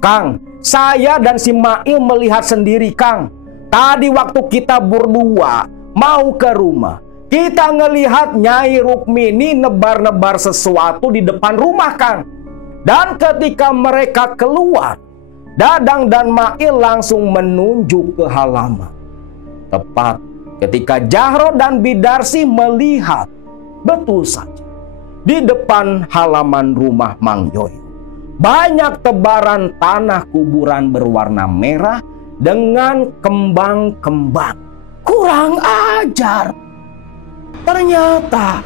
Kang, saya dan si Mail melihat sendiri, Kang. Tadi waktu kita berdua mau ke rumah, kita ngelihat Nyai Rukmini nebar-nebar sesuatu di depan rumah, Kang. Dan ketika mereka keluar, Dadang dan Mail langsung menunjuk ke halaman. Tepat ketika Jahro dan Bidarsi melihat, betul saja, di depan halaman rumah Mang Yoyo banyak tebaran tanah kuburan berwarna merah dengan kembang-kembang. Kurang ajar. Ternyata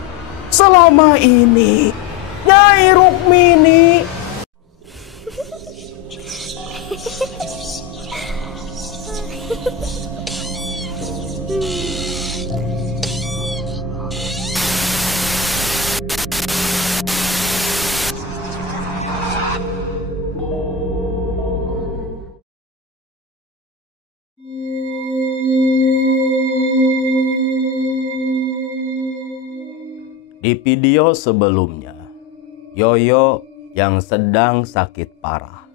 selama ini Nyai Rukmini Di video sebelumnya, Yoyo yang sedang sakit parah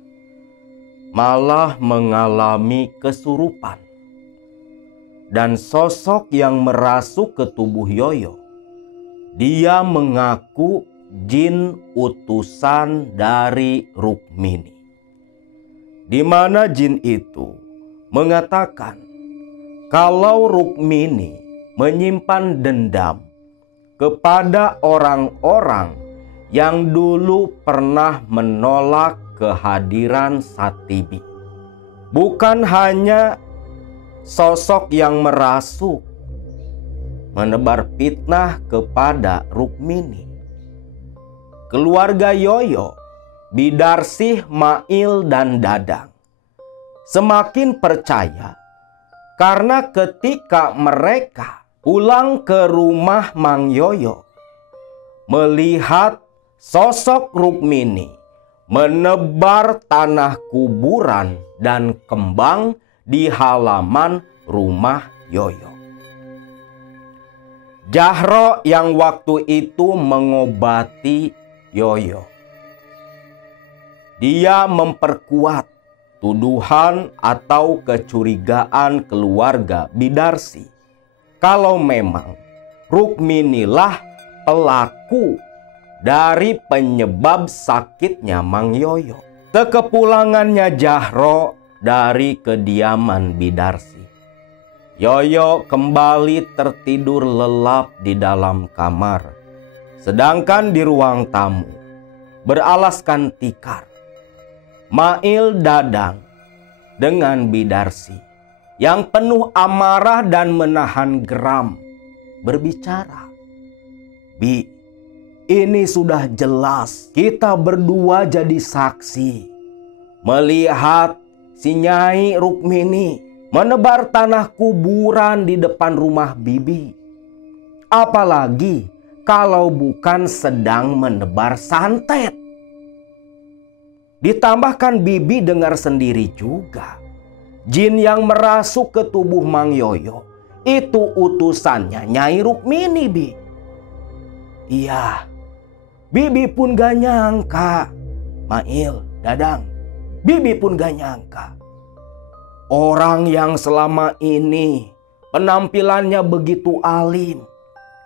malah mengalami kesurupan. Dan sosok yang merasuk ke tubuh Yoyo, dia mengaku jin utusan dari Rukmini. Di mana jin itu mengatakan kalau Rukmini menyimpan dendam kepada orang-orang yang dulu pernah menolak kehadiran Satibi. Bukan hanya sosok yang merasuk menebar fitnah kepada Rukmini. Keluarga Yoyo, Bidarsih, Mail, dan Dadang semakin percaya karena ketika mereka pulang ke rumah Mang Yoyo, melihat sosok Rukmini menebar tanah kuburan dan kembang di halaman rumah Yoyo. Jahro yang waktu itu mengobati Yoyo, dia memperkuat tuduhan atau kecurigaan keluarga Bidarsi kalau memang Rukminilah pelaku dari penyebab sakitnya Mang Yoyo. Kepulangannya Jahro dari kediaman Bidarsi, Yoyo kembali tertidur lelap di dalam kamar. Sedangkan di ruang tamu beralaskan tikar, Mail, Dadang dengan Bidarsi yang penuh amarah dan menahan geram berbicara. Bi, ini sudah jelas kita berdua jadi saksi melihat si Nyai Rukmini menebar tanah kuburan di depan rumah Bibi. Apalagi kalau bukan sedang menebar santet. Ditambahkan Bibi dengar sendiri juga, jin yang merasuk ke tubuh Mang Yoyo itu utusannya Nyai Rukmini, Bi. Iya, Bibi pun gak nyangka. Mail, Dadang, Bibi pun gak nyangka. Orang yang selama ini penampilannya begitu alim,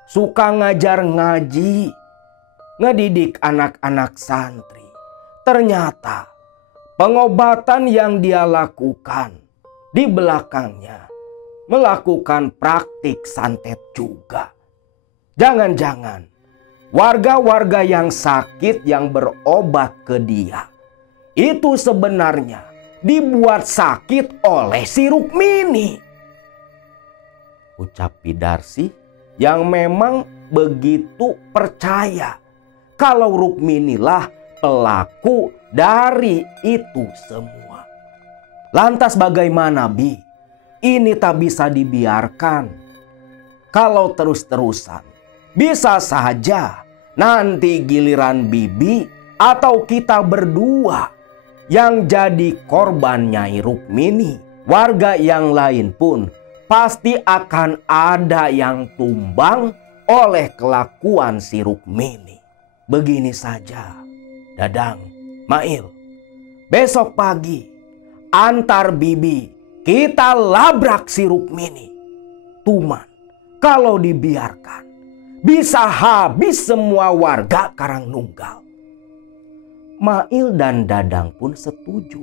suka ngajar ngaji, ngedidik anak-anak santri, ternyata pengobatan yang dia lakukan di belakangnya melakukan praktik santet juga. Jangan-jangan warga-warga yang sakit yang berobat ke dia itu sebenarnya dibuat sakit oleh si Rukmini. Ucap Bidarsi yang memang begitu percaya kalau Rukminilah pelaku dari itu semua. Lantas bagaimana, Bi? Ini tak bisa dibiarkan. Kalau terus-terusan, bisa saja nanti giliran Bibi atau kita berdua yang jadi korban Nyai Rukmini. Warga yang lain pun pasti akan ada yang tumbang oleh kelakuan si Rukmini. Begini saja, Dadang, Mail, besok pagi antar bibi kita labrak si Rukmini. Tuman, kalau dibiarkan bisa habis semua warga Karangnunggal. Mail dan Dadang pun setuju.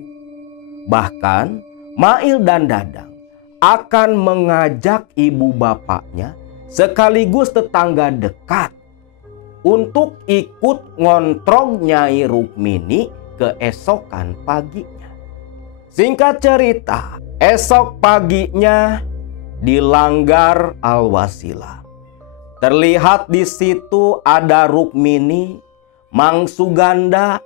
Bahkan Mail dan Dadang akan mengajak ibu bapaknya sekaligus tetangga dekat untuk ikut ngontrol Nyai Rukmini keesokan paginya. Singkat cerita, esok paginya di Langgar Alwasila terlihat di situ ada Rukmini, Mang Suganda,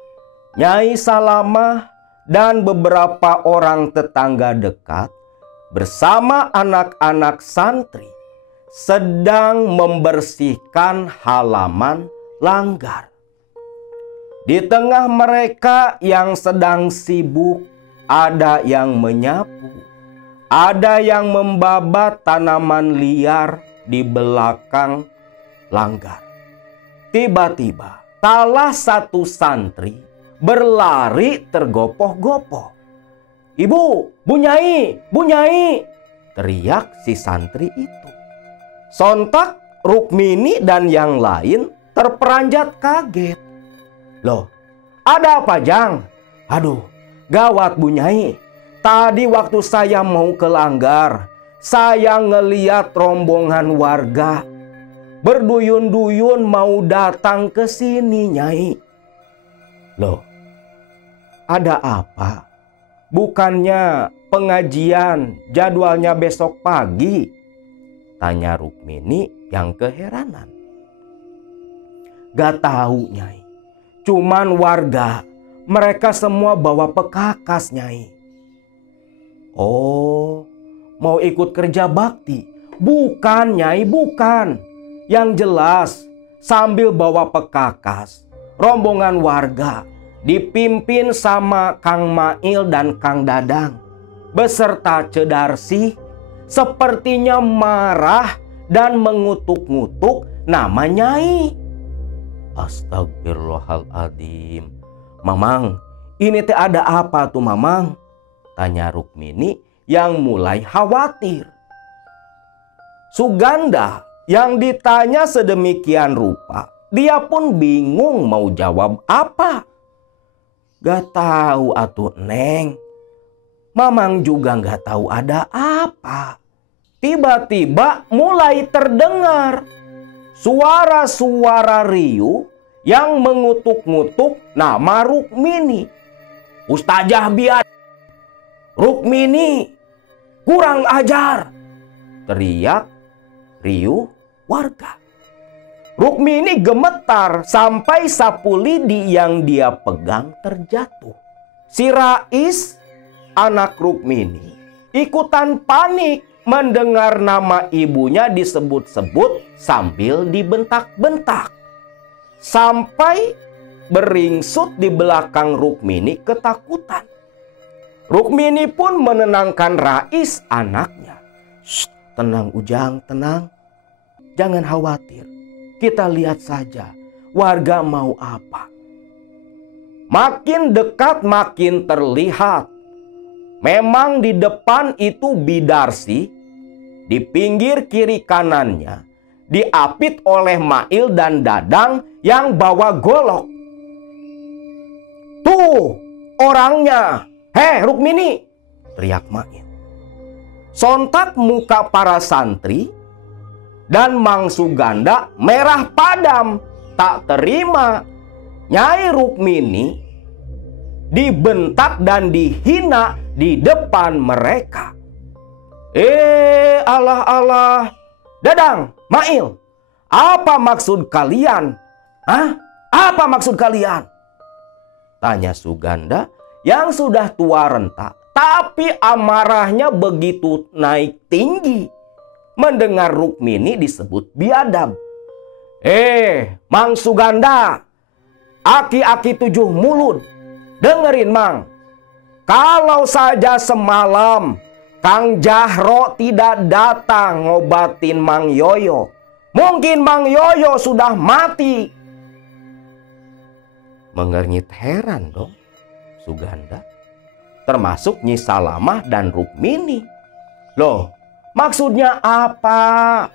Nyai Salamah, dan beberapa orang tetangga dekat bersama anak-anak santri sedang membersihkan halaman langgar. Di tengah mereka yang sedang sibuk, ada yang menyapu, ada yang membabat tanaman liar di belakang langgar. Tiba-tiba salah satu santri berlari tergopoh-gopoh. "Ibu, Bu Nyai, Bu Nyai!" teriak si santri itu. Sontak Rukmini dan yang lain terperanjat kaget. "Loh, ada apa, Jang?" "Aduh, gawat Bu Nyai. Tadi waktu saya mau ke langgar, saya ngeliat rombongan warga berduyun-duyun mau datang ke sini, Nyai." "Loh, ada apa? Bukannya pengajian jadwalnya besok pagi?" tanya Rukmini yang keheranan. "Gak tahu, Nyai. Cuman warga, mereka semua bawa pekakas, Nyai." "Oh, mau ikut kerja bakti?" "Bukan, Nyai, bukan. Yang jelas sambil bawa pekakas, rombongan warga dipimpin sama Kang Mail dan Kang Dadang beserta Cedarsi sepertinya marah dan mengutuk-ngutuk nama Nyai." "Astagfirullahaladzim. Mamang, ini teh ada apa tuh, Mamang?" tanya Rukmini yang mulai khawatir. Suganda yang ditanya sedemikian rupa, dia pun bingung mau jawab apa. "Gak tahu atuh, Neng. Mamang juga gak tahu ada apa." Tiba-tiba mulai terdengar suara-suara riuh yang mengutuk-ngutuk nama Rukmini. "Ustazah biar, Rukmini kurang ajar!" teriak riuh warga. Rukmini gemetar sampai sapu lidi yang dia pegang terjatuh. Si Rais, anak Rukmini, ikutan panik mendengar nama ibunya disebut-sebut sambil dibentak-bentak. Sampai beringsut di belakang Rukmini ketakutan. Rukmini pun menenangkan Rais anaknya. "Shh, tenang Ujang, tenang. Jangan khawatir. Kita lihat saja warga mau apa." Makin dekat makin terlihat. Memang di depan itu Bidarsi, di pinggir kiri kanannya diapit oleh Mail dan Dadang yang bawa golok. "Tuh orangnya, heh Rukmini!" teriak Mail. Sontak muka para santri dan Mang Suganda merah padam, tak terima Nyai Rukmini dibentak dan dihina di depan mereka. Allah. Dadang, Mail, apa maksud kalian? "Hah? Apa maksud kalian?" tanya Suganda yang sudah tua renta, tapi amarahnya begitu naik tinggi mendengar Rukmini disebut biadab. Mang Suganda, aki-aki 7 mulut, dengerin Mang. Kalau saja semalam Kang Jahro tidak datang ngobatin Mang Yoyo, mungkin Mang Yoyo sudah mati. Mengernyit heran dong Suganda. termasuk Nyi Salamah dan Rukmini. Loh, maksudnya apa?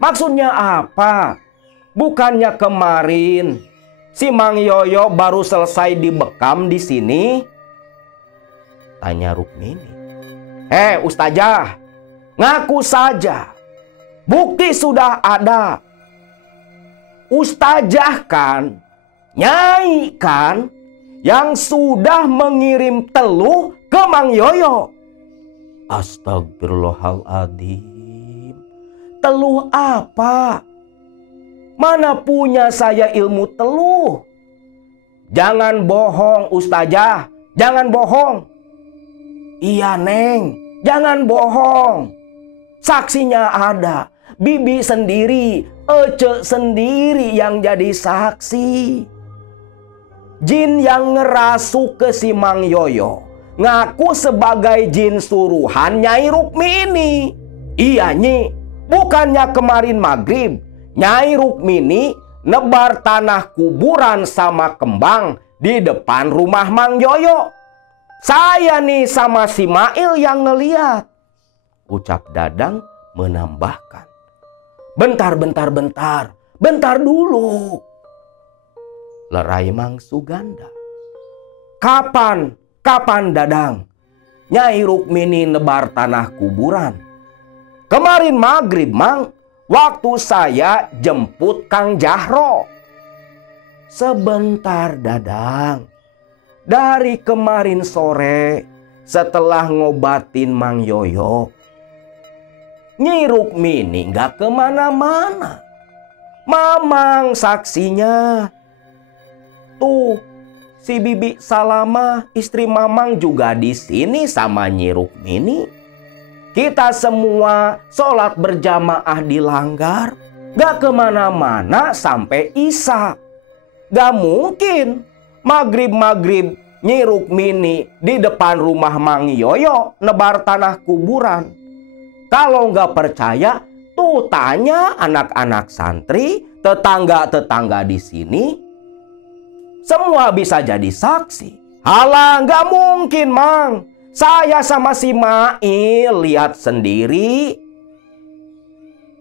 Maksudnya apa? Bukannya kemarin si Mang Yoyo baru selesai dibekam di sini? Tanya Rukmini. Ustazah, ngaku saja. Bukti sudah ada. Ustazah kan, Nyai kan, yang sudah mengirim teluh ke Mang Yoyo. Astagfirullahaladzim. Teluh apa? Mana punya saya ilmu teluh? Jangan bohong ustazah, jangan bohong. Iya Neng, jangan bohong. Saksinya ada, Bibi sendiri, Ece sendiri yang jadi saksi. Jin yang ngerasuk ke si Mang Yoyo ngaku sebagai jin suruhan Nyai Rukmini. Iya Nyi, bukannya kemarin maghrib Nyai Rukmini nebar tanah kuburan sama kembang di depan rumah Mang Yoyo. Saya nih sama si Mail yang ngeliat. Ucap Dadang menambahkan. Bentar dulu. Lerai Mang Suganda. Kapan Dadang Nyai Rukmini nebar tanah kuburan? Kemarin maghrib Mang, waktu saya jemput Kang Jahro. Sebentar Dadang. Dari kemarin sore setelah ngobatin Mang Yoyo, Nyi Rukmini gak kemana-mana. Mamang saksinya. Tuh, si Bibi Salamah, istri Mamang juga di sini sama Nyi Rukmini. Kita semua sholat berjamaah di Langgar, gak kemana-mana sampai Isya. Gak mungkin maghrib Nyi Rukmini di depan rumah Mang Yoyo nebar tanah kuburan. Kalau nggak percaya, tuh tanya anak-anak santri, tetangga-tetangga di sini. Semua bisa jadi saksi. Halah, nggak mungkin Mang. Saya sama si Mail lihat sendiri.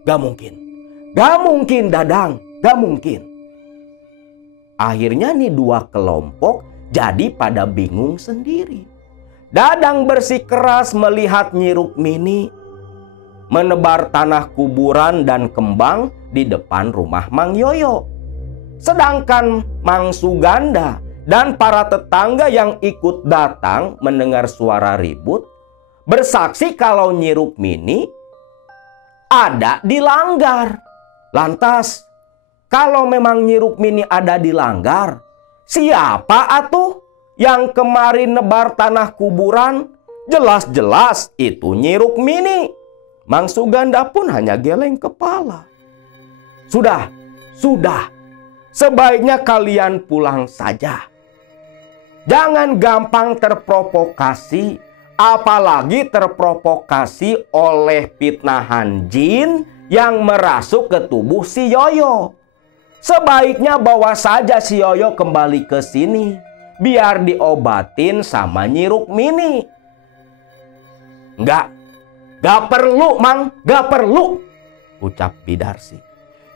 Gak mungkin Dadang, gak mungkin. Akhirnya nih dua kelompok jadi pada bingung sendiri. Dadang bersikeras melihat Nyi Rukmini menebar tanah kuburan dan kembang di depan rumah Mang Yoyo. Sedangkan Mang Suganda dan para tetangga yang ikut datang mendengar suara ribut bersaksi kalau Nyi Rukmini ada di Langgar. Lantas, kalau memang Nyi Rukmini ada di Langgar, siapa atuh yang kemarin nebar tanah kuburan? Jelas-jelas itu Nyi Rukmini. Mang Suganda pun hanya geleng kepala. Sudah. Sebaiknya kalian pulang saja. Jangan gampang terprovokasi, apalagi terprovokasi oleh fitnahan jin yang merasuk ke tubuh si Yoyo. Sebaiknya bawa saja si Yoyo kembali ke sini, biar diobatin sama Nyi Rukmini. Gak perlu Mang, gak perlu, ucap Bidarsi.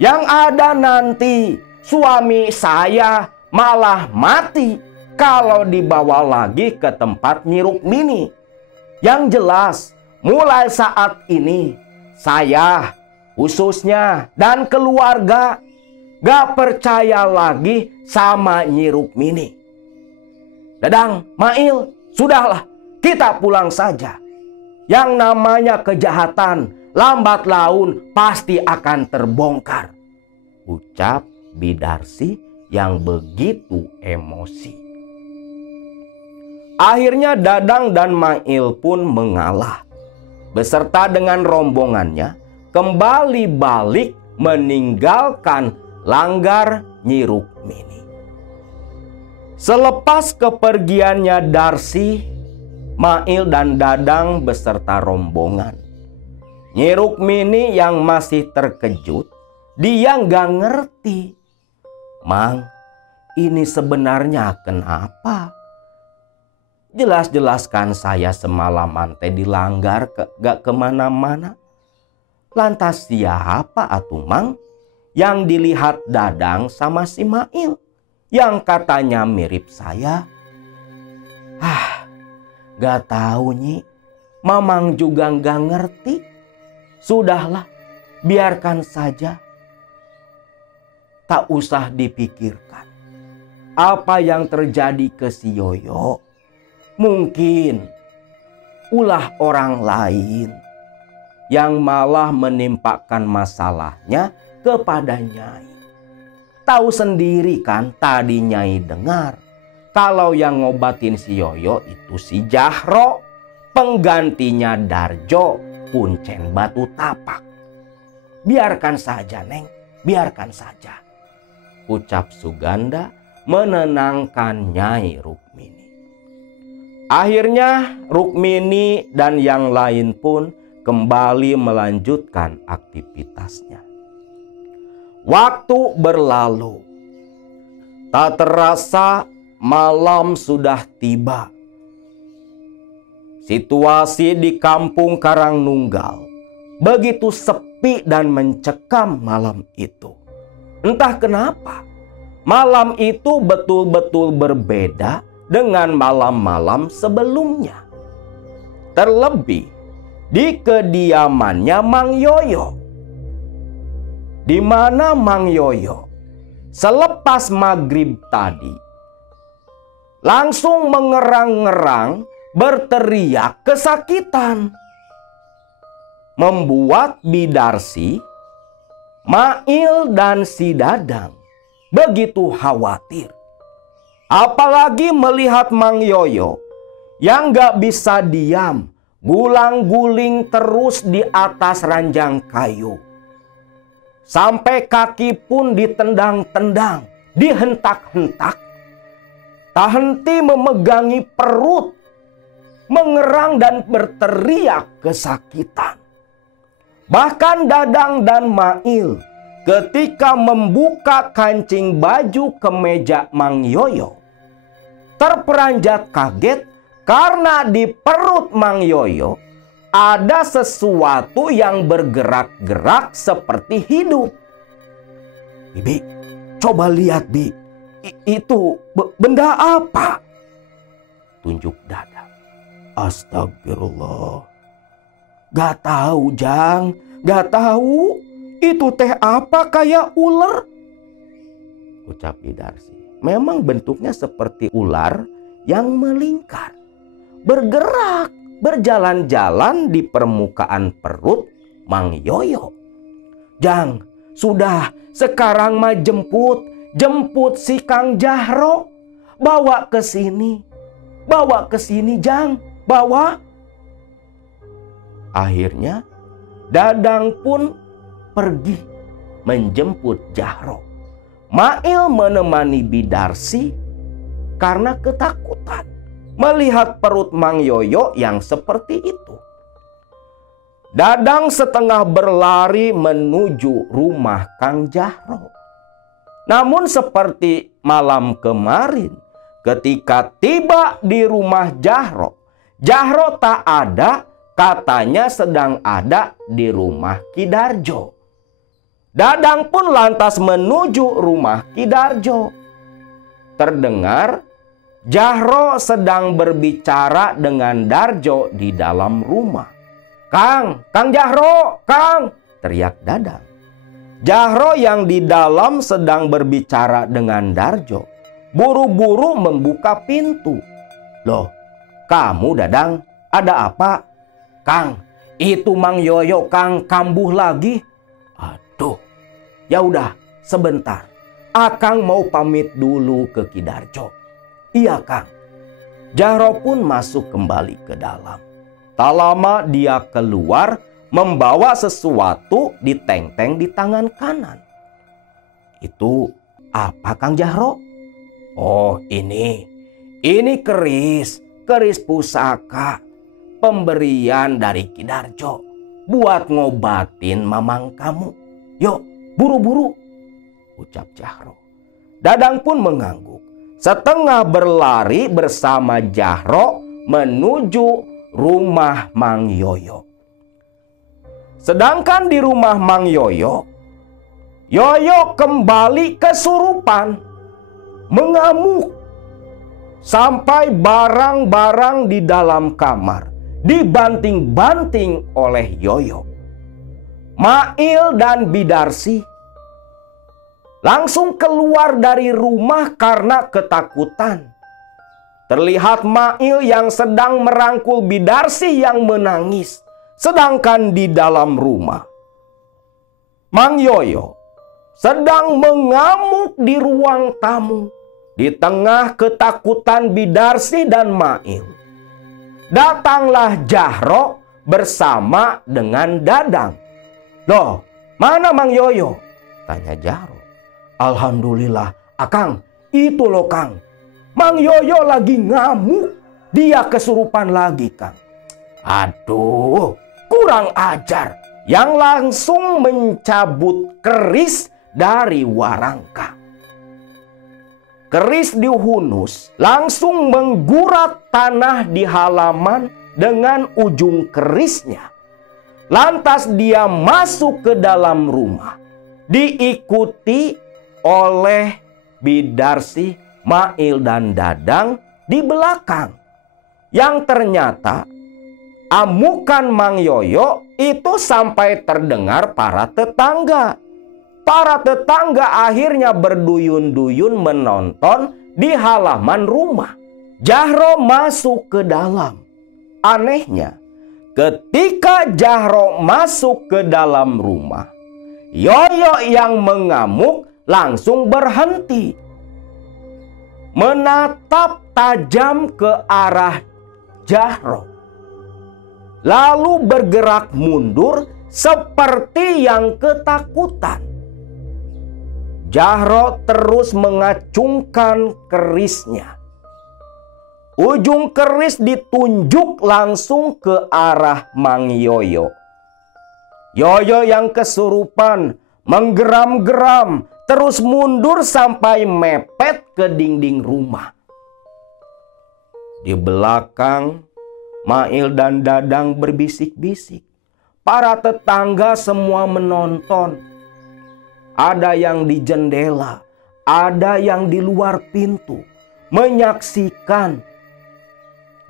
Yang ada nanti suami saya malah mati kalau dibawa lagi ke tempat Nyi Rukmini. Yang jelas, mulai saat ini saya khususnya dan keluarga gak percaya lagi sama Nyi Rukmini. Dadang, Mail, sudahlah, kita pulang saja. Yang namanya kejahatan lambat laun pasti akan terbongkar, ucap Bidarsi yang begitu emosi. Akhirnya Dadang dan Mail pun mengalah. Beserta dengan rombongannya kembali balik meninggalkan Langgar Nyi Rukmini. Selepas kepergiannya Darsi, Mail dan Dadang beserta rombongan, Nyi Rukmini yang masih terkejut, dia nggak ngerti. Mang, ini sebenarnya kenapa? Jelas-jelaskan saya semalaman teh dilanggar gak kemana-mana. Lantas siapa atuh Mang yang dilihat Dadang sama si Mail yang katanya mirip saya? Gak tahu Nyi. Mamang juga gak ngerti. Sudahlah, biarkan saja. Tak usah dipikirkan. Apa yang terjadi ke si Yoyo mungkin ulah orang lain yang malah menimpakan masalahnya kepada Nyai. Tahu sendiri kan tadi Nyai dengar kalau yang ngobatin si Yoyo itu si Jahro, penggantinya Darjo, Kuncen Batu Tapak. Biarkan saja Neng, biarkan saja, ucap Suganda menenangkan Nyai Rukmini. Akhirnya Rukmini dan yang lain pun kembali melanjutkan aktivitasnya. Waktu berlalu. Tak terasa malam sudah tiba. Situasi di kampung Karangnunggal begitu sepi dan mencekam malam itu. Entah kenapa, malam itu betul-betul berbeda dengan malam-malam sebelumnya. Terlebih di kediamannya Mang Yoyo, di mana Mang Yoyo selepas maghrib tadi langsung mengerang-ngerang berteriak kesakitan, membuat Bidarsi, Mail dan si Dadang begitu khawatir. Apalagi melihat Mang Yoyo yang gak bisa diam, gulang-guling terus di atas ranjang kayu. Sampai kaki pun ditendang-tendang, dihentak-hentak. Tak henti memegangi perut, mengerang dan berteriak kesakitan. Bahkan Dadang dan Mail ketika membuka kancing baju kemeja Mang Yoyo, terperanjat kaget karena di perut Mang Yoyo ada sesuatu yang bergerak-gerak seperti hidup. Bibi, coba lihat Bi, itu benda apa? Tunjuk Dadang. Astagfirullah. Gak tahu Jang, gak tahu. Itu teh apa kayak ular? Ucap Bidarsi. Memang bentuknya seperti ular yang melingkar, bergerak, berjalan-jalan di permukaan perut Mang Yoyo. Jang, sudah sekarang mah jemput si Kang Jahro. Bawa ke sini Jang, bawa. Akhirnya Dadang pun pergi menjemput Jahro. Mail menemani Bidarsi karena ketakutan melihat perut Mang Yoyo yang seperti itu. Dadang setengah berlari menuju rumah Kang Jahro. Namun seperti malam kemarin ketika tiba di rumah Jahro, Jahro tak ada, katanya sedang ada di rumah Ki Darjo. Dadang pun lantas menuju rumah Ki Darjo. Terdengar Jahro sedang berbicara dengan Darjo di dalam rumah. Kang Jahro, Kang, teriak Dadang. Jahro yang di dalam sedang berbicara dengan Darjo buru-buru membuka pintu. Loh, kamu Dadang, ada apa? Kang, itu Mang Yoyo Kang kambuh lagi. Aduh, ya udah sebentar. Akang mau pamit dulu ke Ki Darjo. Iya Kang. Jahro pun masuk kembali ke dalam. Tak lama dia keluar membawa sesuatu di teng-teng di tangan kanan. Itu apa Kang Jahro? Oh ini keris pusaka pemberian dari Ki Darjo buat ngobatin mamang kamu. Yuk buru-buru, ucap Jahro. Dadang pun mengangguk. Setengah berlari bersama Jahro menuju rumah Mang Yoyo. Sedangkan di rumah Mang Yoyo, Yoyo kembali kesurupan, mengamuk, sampai barang-barang di dalam kamar dibanting-banting oleh Yoyo. Mail dan Bidarsi langsung keluar dari rumah karena ketakutan. Terlihat Mail yang sedang merangkul Bidarsi yang menangis. Sedangkan di dalam rumah, Mang Yoyo sedang mengamuk di ruang tamu. Di tengah ketakutan Bidarsi dan Mail, datanglah Jahro bersama dengan Dadang. "Loh, mana Mang Yoyo?" tanya Jahro. "Alhamdulillah, Akang, itu loh Kang. Mang Yoyo lagi ngamuk. Dia kesurupan lagi, Kang." "Aduh, kurang ajar." Yang langsung mencabut keris dari warangka. Keris dihunus, langsung menggurat tanah di halaman dengan ujung kerisnya. Lantas dia masuk ke dalam rumah, diikuti oleh Bidarsi, Mail dan Dadang di belakang. Yang ternyata amukan Mang Yoyo itu sampai terdengar para tetangga. Para tetangga akhirnya berduyun-duyun menonton di halaman rumah. Jahro masuk ke dalam. Anehnya, ketika Jahro masuk ke dalam rumah, Yoyo yang mengamuk langsung berhenti, menatap tajam ke arah Jahro, lalu bergerak mundur seperti yang ketakutan. Jahro terus mengacungkan kerisnya. Ujung keris ditunjuk langsung ke arah Mang Yoyo. Yoyo yang kesurupan menggeram-geram, terus mundur sampai mepet ke dinding rumah. Di belakang, Mail dan Dadang berbisik-bisik. Para tetangga semua menonton. Ada yang di jendela, ada yang di luar pintu, menyaksikan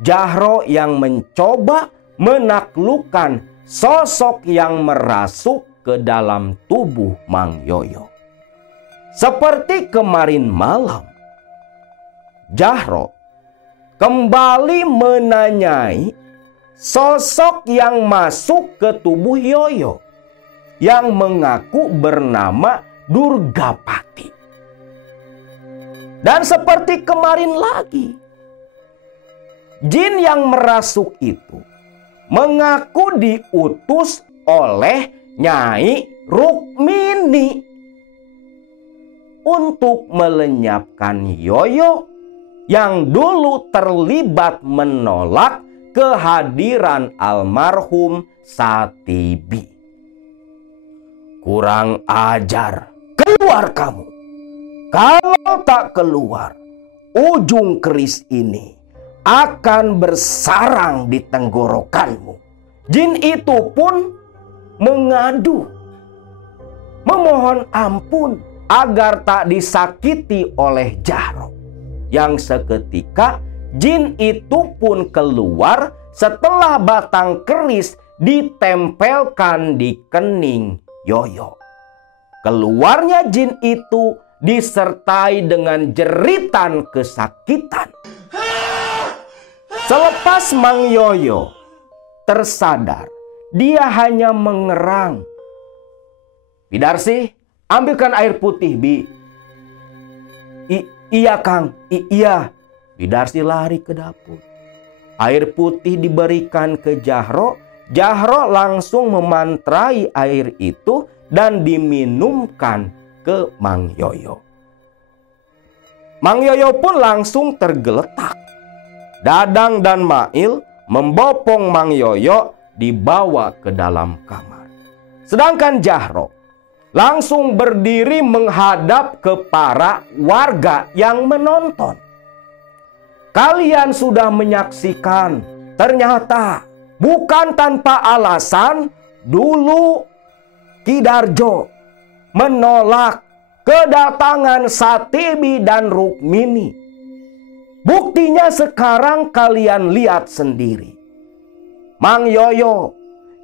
Jahro yang mencoba menaklukkan sosok yang merasuk ke dalam tubuh Mang Yoyo. Seperti kemarin malam, Jahro kembali menanyai sosok yang masuk ke tubuh Yoyo, yang mengaku bernama Durgapati. Dan seperti kemarin lagi, jin yang merasuk itu mengaku diutus oleh Nyai Rukmini untuk melenyapkan Yoyo yang dulu terlibat menolak kehadiran almarhum Satibi. "Kurang ajar, keluar kamu. Kalau tak keluar, ujung keris ini akan bersarang di tenggorokanmu." Jin itu pun mengadu, memohon ampun agar tak disakiti oleh Jahro. Yang seketika jin itu pun keluar setelah batang keris ditempelkan di kening Yoyo. Keluarnya jin itu disertai dengan jeritan kesakitan. Selepas Mang Yoyo tersadar, dia hanya mengerang. "Bidarsi, ambilkan air putih, Bi." Iya Kang, iya." Bidarsi lari ke dapur. Air putih diberikan ke Jahro. Jahro langsung memantrai air itu dan diminumkan ke Mang Yoyo. Mang Yoyo pun langsung tergeletak. Dadang dan Mail membopong Mang Yoyo dibawa ke dalam kamar. Sedangkan Jahro langsung berdiri menghadap ke para warga yang menonton. kalian sudah menyaksikan, ternyata bukan tanpa alasan dulu Ki Darjo menolak kedatangan Satibi dan Rukmini. Buktinya sekarang kalian lihat sendiri. Mang Yoyo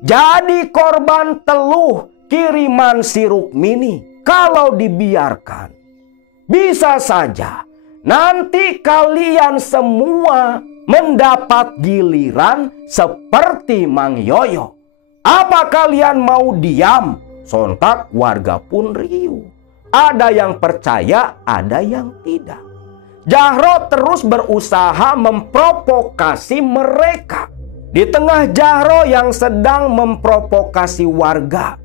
jadi korban teluh kiriman si Rukmini. Kalau dibiarkan, bisa saja nanti kalian semua mendapat giliran seperti Mang Yoyo. Apa kalian mau diam? Sontak warga pun riuh. Ada yang percaya, ada yang tidak. Jahro terus berusaha memprovokasi mereka. Di tengah Jahro yang sedang memprovokasi warga,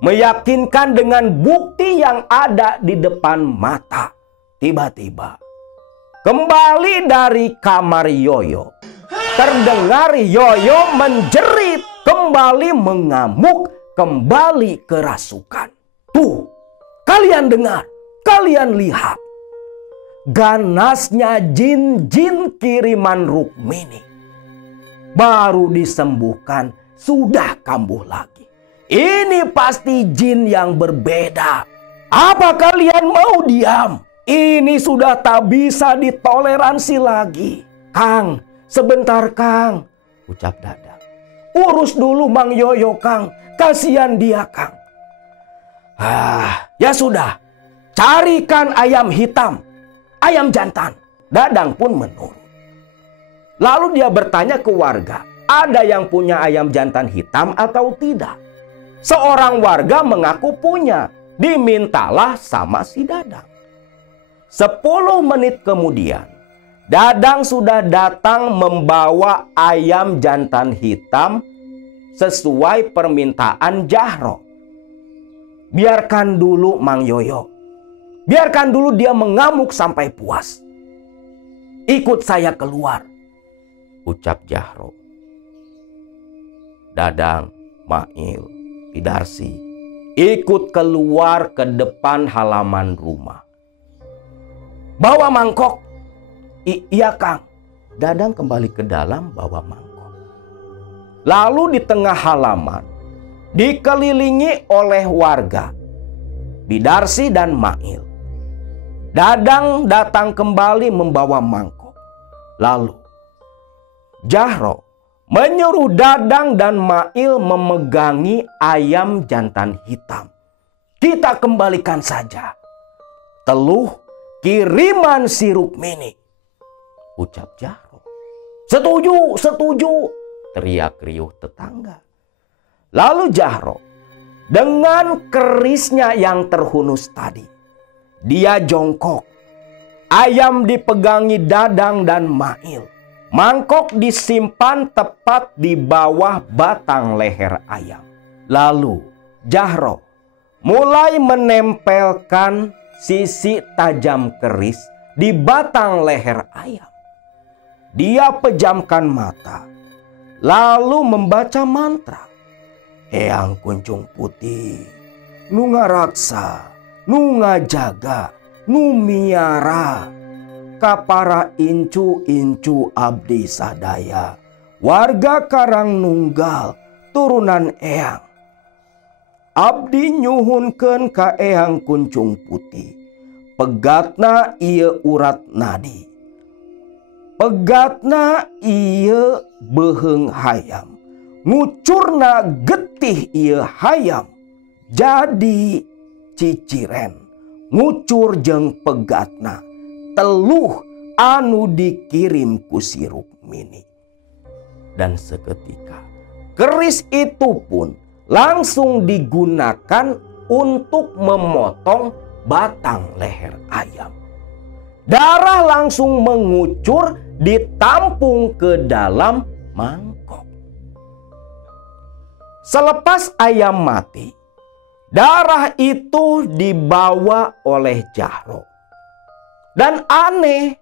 meyakinkan dengan bukti yang ada di depan mata, tiba-tiba kembali dari kamar Yoyo, terdengar Yoyo menjerit, kembali mengamuk, kembali kerasukan. Tuh, kalian dengar, kalian lihat. Ganasnya jin-jin kiriman Rukmini. Baru disembuhkan, sudah kambuh lagi. Ini pasti jin yang berbeda. Apa kalian mau diam? Ini sudah tak bisa ditoleransi lagi. Kang, sebentar Kang, ucap Dadang. Urus dulu Mang Yoyo Kang, kasihan dia Kang. Ya sudah, carikan ayam hitam, ayam jantan. Dadang pun menurut. Lalu dia bertanya ke warga, ada yang punya ayam jantan hitam atau tidak? Seorang warga mengaku punya, dimintalah sama si Dadang. 10 menit kemudian, Dadang sudah datang membawa ayam jantan hitam sesuai permintaan Jahro. Biarkan dulu Mang Yoyo. Biarkan dulu dia mengamuk sampai puas. Ikut saya keluar, ucap Jahro. Dadang, Mail, Ki Darsi ikut keluar ke depan halaman rumah. Bawa mangkok. Iya Kang. Dadang kembali ke dalam bawa mangkok. Lalu di tengah halaman, dikelilingi oleh warga, Bidarsi dan Mail. Dadang datang kembali membawa mangkok. Lalu Jahro menyuruh Dadang dan Mail memegangi ayam jantan hitam. Kita kembalikan saja. Teluh kiriman si Rukmini, ucap Jahro. Setuju, setuju, teriak riuh tetangga. Lalu Jahro dengan kerisnya yang terhunus tadi, dia jongkok. Ayam dipegangi Dadang dan Mail. Mangkok disimpan tepat di bawah batang leher ayam. Lalu Jahro mulai menempelkan sisi tajam keris di batang leher ayam. Dia pejamkan mata, lalu membaca mantra. Eyang Kunjung Putih, Nunga Raksa, Nunga Jaga, Numiara, Kapara Incu Abdi Sadaya, warga Karang Nunggal, turunan Eyang. Abdi nyuhunkeun ka Eyang Kunjung Putih, pegatna ieu urat nadi. Pegatna ieu beheung hayam, ngucurna getih ieu hayam. Jadi ciciren, ngucur jeung pegatna, teluh anu dikirim ku si Rukmini. Dan seketika keris itu pun langsung digunakan untuk memotong batang leher ayam. Darah langsung mengucur, ditampung ke dalam mangkok. Selepas ayam mati, darah itu dibawa oleh Jahro. Dan aneh,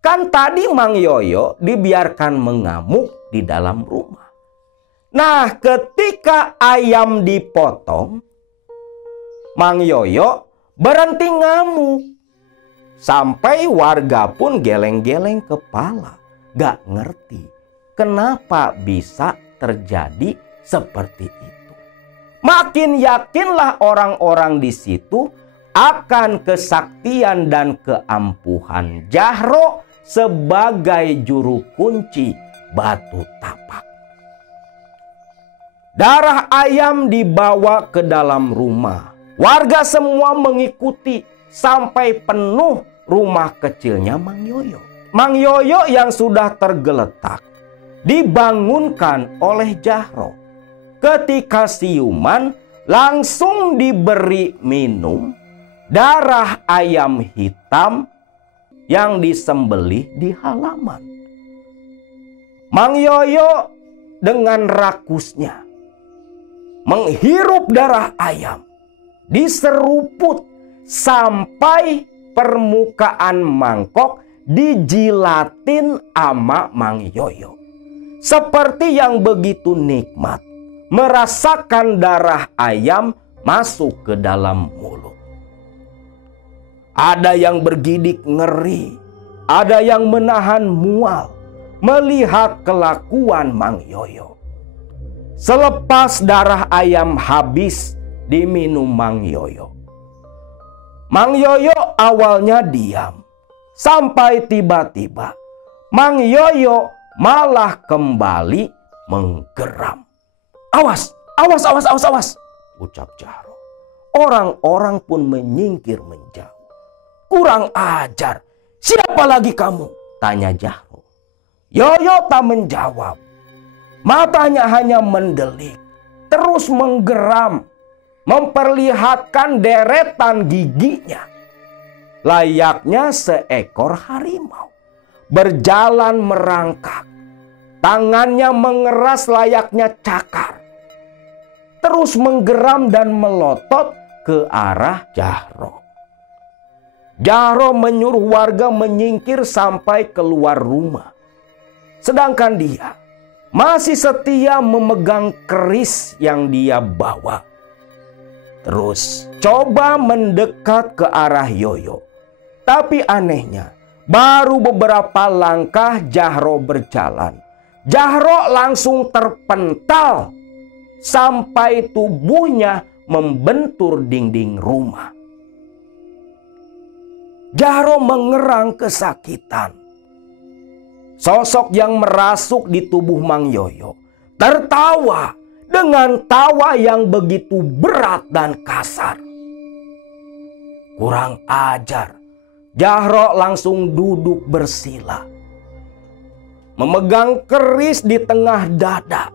kan tadi Mang Yoyo dibiarkan mengamuk di dalam rumah. Nah, ketika ayam dipotong, Mang Yoyo berhenti ngamuk. Sampai warga pun geleng-geleng kepala, gak ngerti kenapa bisa terjadi seperti itu. Makin yakinlah orang-orang di situ akan kesaktian dan keampuhan Jahro sebagai juru kunci batu tapak. Darah ayam dibawa ke dalam rumah. Warga semua mengikuti sampai penuh rumah kecilnya Mang Yoyo. Mang Yoyo yang sudah tergeletak dibangunkan oleh Jahro. Ketika siuman langsung diberi minum darah ayam hitam yang disembelih di halaman. Mang Yoyo dengan rakusnya menghirup darah ayam, diseruput sampai permukaan mangkok dijilatin ama Mang Yoyo. Seperti yang begitu nikmat merasakan darah ayam masuk ke dalam mulut. Ada yang bergidik ngeri, ada yang menahan mual melihat kelakuan Mang Yoyo. Selepas darah ayam habis diminum Mang Yoyo, Mang Yoyo awalnya diam, sampai tiba-tiba Mang Yoyo malah kembali menggeram. Awas, awas, awas, awas, awas, ucap Jahro. Orang-orang pun menyingkir menjauh. Kurang ajar, siapa lagi kamu? Tanya Jahro. Yoyo tak menjawab. Matanya hanya mendelik, terus menggeram, memperlihatkan deretan giginya. Layaknya seekor harimau, berjalan merangkak. Tangannya mengeras layaknya cakar. Terus menggeram dan melotot ke arah Jahro. Jahro menyuruh warga menyingkir sampai keluar rumah. Sedangkan dia masih setia memegang keris yang dia bawa. Terus coba mendekat ke arah Yoyo. Tapi anehnya, baru beberapa langkah Jahro berjalan, Jahro langsung terpental sampai tubuhnya membentur dinding rumah. Jahro mengerang kesakitan. Sosok yang merasuk di tubuh Mang Yoyo tertawa dengan tawa yang begitu berat dan kasar. Kurang ajar, Jahro langsung duduk bersila, memegang keris di tengah dada,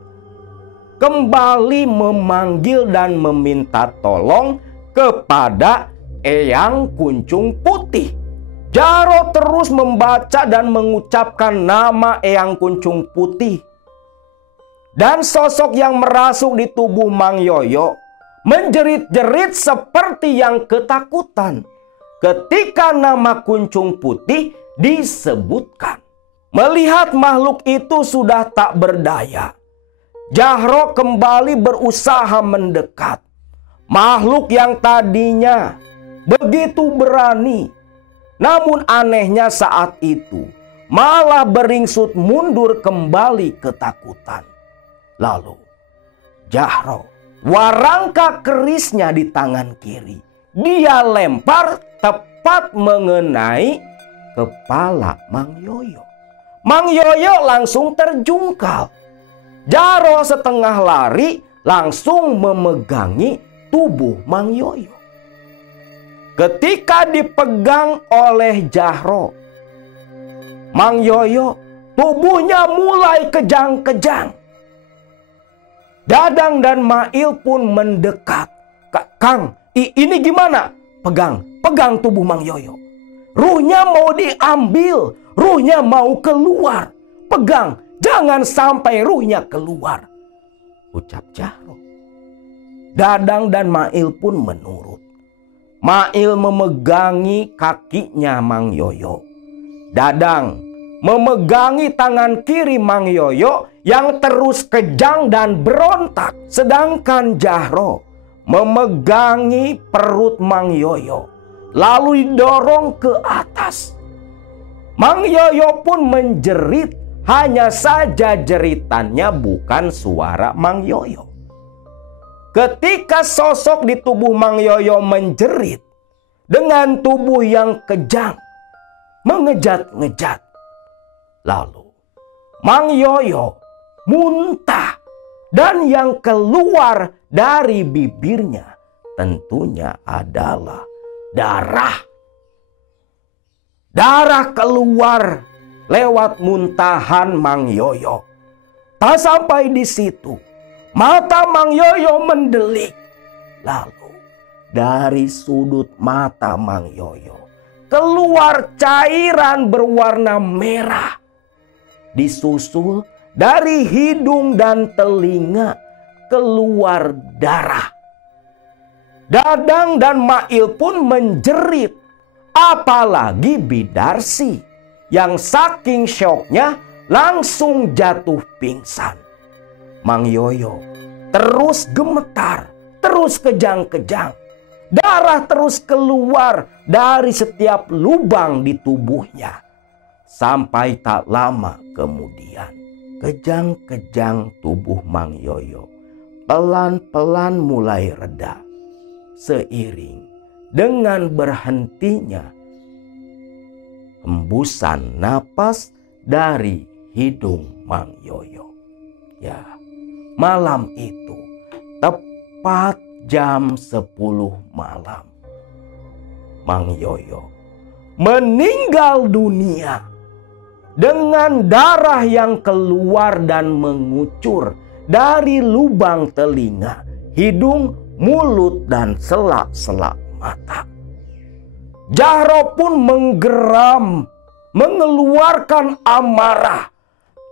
kembali memanggil dan meminta tolong kepada Eyang Kuncung Putih. Jahro terus membaca dan mengucapkan nama Eyang Kuncung Putih. Dan sosok yang merasuk di tubuh Mang Yoyo menjerit-jerit seperti yang ketakutan ketika nama Kuncung Putih disebutkan. Melihat makhluk itu sudah tak berdaya, Jahro kembali berusaha mendekat. Makhluk yang tadinya begitu berani, namun anehnya saat itu malah beringsut mundur kembali ketakutan. Lalu Jahro warangka kerisnya di tangan kiri. Dia lempar tepat mengenai kepala Mang Yoyo. Mang Yoyo langsung terjungkal. Jahro setengah lari langsung memegangi tubuh Mang Yoyo. Ketika dipegang oleh Jahro, Mang Yoyo tubuhnya mulai kejang-kejang. Dadang dan Mail pun mendekat. Kang, ini gimana? Pegang tubuh Mang Yoyo. Ruhnya mau diambil, ruhnya mau keluar. Pegang, jangan sampai ruhnya keluar, ucap Jahro. Dadang dan Mail pun menurut. Mail memegangi kakinya Mang Yoyo. Dadang memegangi tangan kiri Mang Yoyo yang terus kejang dan berontak. Sedangkan Jahro memegangi perut Mang Yoyo. lalu didorong ke atas. Mang Yoyo pun menjerit, hanya saja jeritannya bukan suara Mang Yoyo. Ketika sosok di tubuh Mang Yoyo menjerit dengan tubuh yang kejam, mengejat-ngejat, lalu Mang Yoyo muntah, dan yang keluar dari bibirnya tentunya adalah darah. Darah keluar lewat muntahan Mang Yoyo. Tak sampai di situ, mata Mang Yoyo mendelik. Lalu dari sudut mata Mang Yoyo keluar cairan berwarna merah. Disusul dari hidung dan telinga keluar darah. Dadang dan Mail pun menjerit. Apalagi Bidarsi yang saking syoknya langsung jatuh pingsan. Mang Yoyo terus gemetar, terus kejang-kejang. Darah terus keluar dari setiap lubang di tubuhnya. Sampai tak lama kemudian, kejang-kejang tubuh Mang Yoyo pelan-pelan mulai reda. Seiring dengan berhentinya hembusan napas dari hidung Mang Yoyo. Ya, malam itu tepat jam 10 malam, Mang Yoyo meninggal dunia dengan darah yang keluar dan mengucur dari lubang telinga, hidung, mulut, dan selak-selak mata. Jahro pun menggeram, mengeluarkan amarah.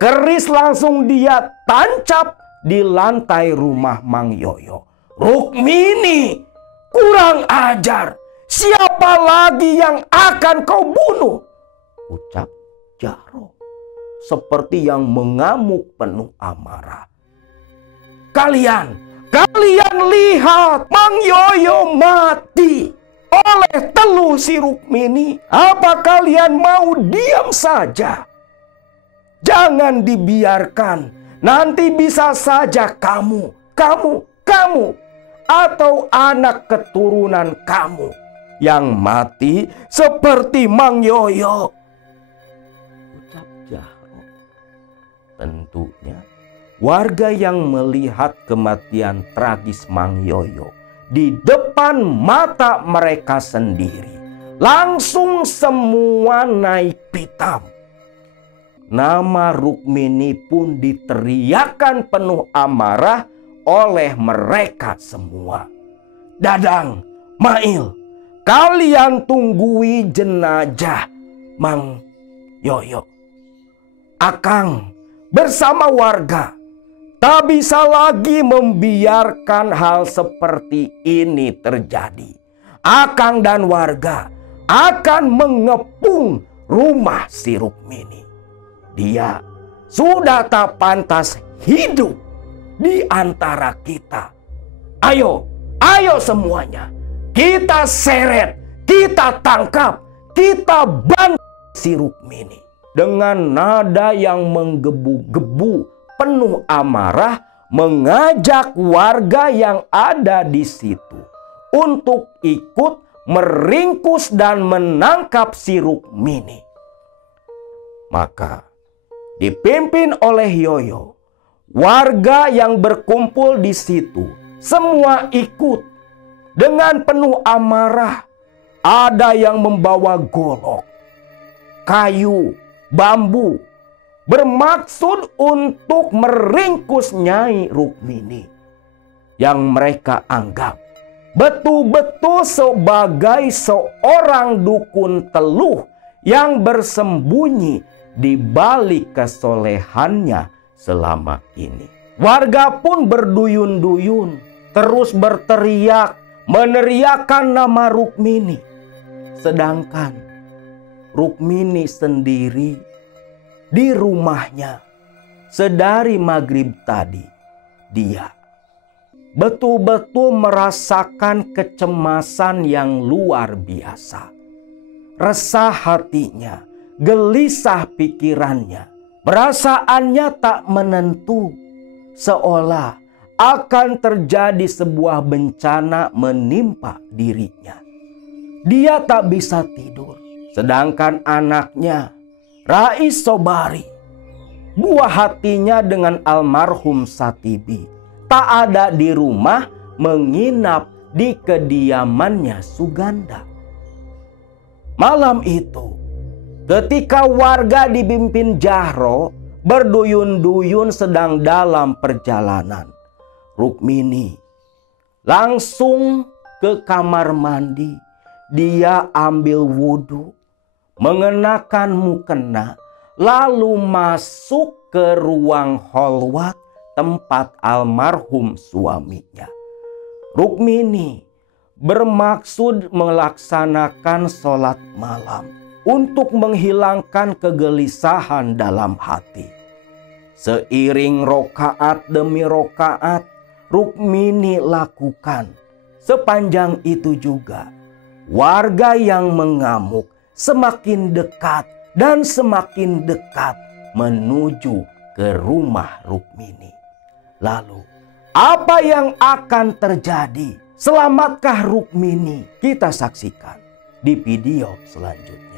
Keris langsung dia tancap di lantai rumah Mang Yoyo. "Rukmini, kurang ajar. Siapa lagi yang akan kau bunuh?" ucap Jahro seperti yang mengamuk penuh amarah. Kalian lihat Mang Yoyo mati oleh teluh si Rukmini. Apa kalian mau diam saja? Jangan dibiarkan. Nanti bisa saja kamu atau anak keturunan kamu yang mati seperti Mang Yoyo, ucap Jahro. Tentunya warga yang melihat kematian tragis Mang Yoyo di depan mata mereka sendiri langsung semua naik pitam. Nama Rukmini pun diteriakan penuh amarah oleh mereka semua. "Dadang, Mail, kalian tunggui jenazah Mang Yoyo. Akang bersama warga tak bisa lagi membiarkan hal seperti ini terjadi. Akang dan warga akan mengepung rumah si Rukmini. Dia sudah tak pantas hidup di antara kita. Ayo semuanya, kita seret, kita tangkap, kita bantu si Rukmini." Dengan nada yang menggebu-gebu penuh amarah, mengajak warga yang ada di situ untuk ikut meringkus dan menangkap si Rukmini. Maka dipimpin oleh Yoyo, warga yang berkumpul di situ semua ikut dengan penuh amarah. Ada yang membawa golok, kayu, bambu, bermaksud untuk meringkus Nyai Rukmini yang mereka anggap betul-betul sebagai seorang dukun teluh yang bersembunyi di balik kesolehannya selama ini. Warga pun berduyun-duyun, terus berteriak, meneriakkan nama Rukmini. Sedangkan Rukmini sendiri di rumahnya sedari maghrib tadi dia betul-betul merasakan kecemasan yang luar biasa. Resah hatinya, gelisah pikirannya, perasaannya tak menentu, seolah akan terjadi sebuah bencana menimpa dirinya. Dia tak bisa tidur, sedangkan anaknya, Rais Sobari, buah hatinya dengan almarhum Satibi, tak ada di rumah, menginap di kediamannya Suganda. Malam itu, ketika warga dipimpin Jahro berduyun-duyun sedang dalam perjalanan, Rukmini langsung ke kamar mandi. Dia ambil wudhu, mengenakan mukena, lalu masuk ke ruang kholwat tempat almarhum suaminya. Rukmini bermaksud melaksanakan sholat malam untuk menghilangkan kegelisahan dalam hati. Seiring rokaat demi rokaat Rukmini lakukan. Sepanjang itu juga warga yang mengamuk semakin dekat dan semakin dekat menuju ke rumah Rukmini. Lalu apa yang akan terjadi? Selamatkah Rukmini? Kita saksikan di video selanjutnya.